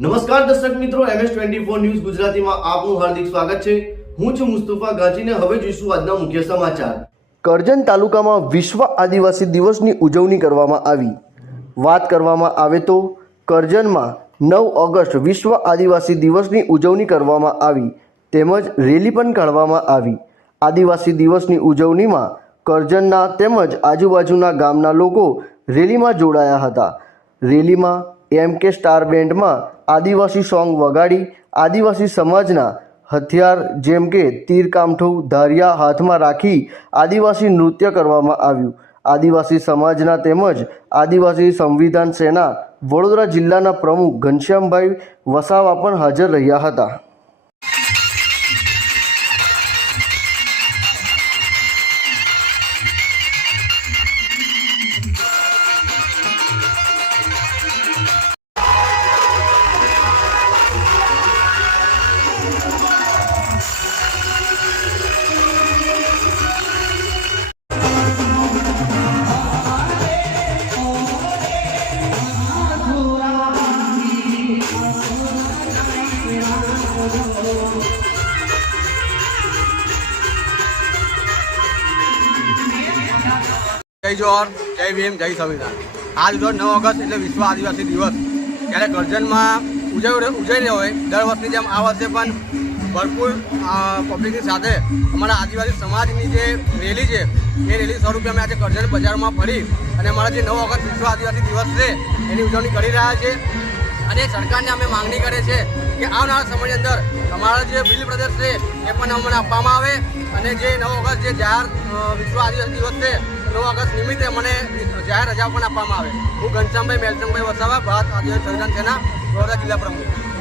નમસ્કાર દર્શક મિત્રો, MS24 ન્યૂઝ ગુજરાતીમાં આપનું હાર્દિક સ્વાગત છે। હું છું મુસ્તફા ગાજીને। હવે જોઈશું આજના મુખ્ય સમાચાર। કરજણ તાલુકામાં વિશ્વ આદિવાસી દિવસની ઉજવણી કરવામાં આવી। વાત કરવામાં આવે તો કરજણમાં 9 ઓગસ્ટ વિશ્વ આદિવાસી દિવસની ઉજવણી કરવામાં આવી તેમજ રેલી પણ કાઢવામાં આવી। આદિવાસી દિવસની ઉજવણીમાં કરજણના તેમજ આજુબાજુના ગામના લોકો રેલીમાં જોડાયા હતા। રેલીમાં MK સ્ટાર બેન્ડમાં આદિવાસી સોંગ વગાડી આદિવાસી સમાજના હથિયાર જેમ કે તીર કામઠું ધારિયા હાથમાં રાખી આદિવાસી નૃત્ય કરવામાં આવ્યું। આદિવાસી સમાજના તેમજ આદિવાસી સંવિધાન સેના વડોદરા જિલ્લાના પ્રમુખ ઘનશ્યામભાઈ વસાવા પણ હાજર રહ્યા હતા। જય જોહર, જય ભીમ, જય સંવિધાન। આજ રોજ 9 ઓગસ્ટ એટલે વિશ્વ આદિવાસી દિવસ ત્યારે કરજણમાં ઉજવી રહ્યો હોય દર વર્ષની જેમ આ વર્ષે પણ ભરપૂર પબ્લિકની સાથે અમારા આદિવાસી સમાજની જે રેલી છે એ રેલી સ્વરૂપે અમે આજે કરજણ બજારમાં ફરી અને અમારા જે 9 ઓગસ્ટ વિશ્વ આદિવાસી દિવસ છે એની ઉજવણી કરી રહ્યા છે। અને સરકારને અમે માંગણી કરે છે કે આવનારા સમયની અંદર અમારા જે બિલ પ્રદેશ છે એ પણ અમને આપવામાં આવે અને જે 9 ઓગસ્ટ જે જાહેર વિશ્વ આદિવાસી દિવસ છે 9 ઓગસ્ટ નિમિત્તે મને જાહેર રજા પણ આપવામાં આવે। હું ઘનશ્યામભાઈ મેલસંગભાઈ વસાવા, ભારત આદિવાસી સંવિધાન સેના વડોદરા જિલ્લા પ્રમુખ।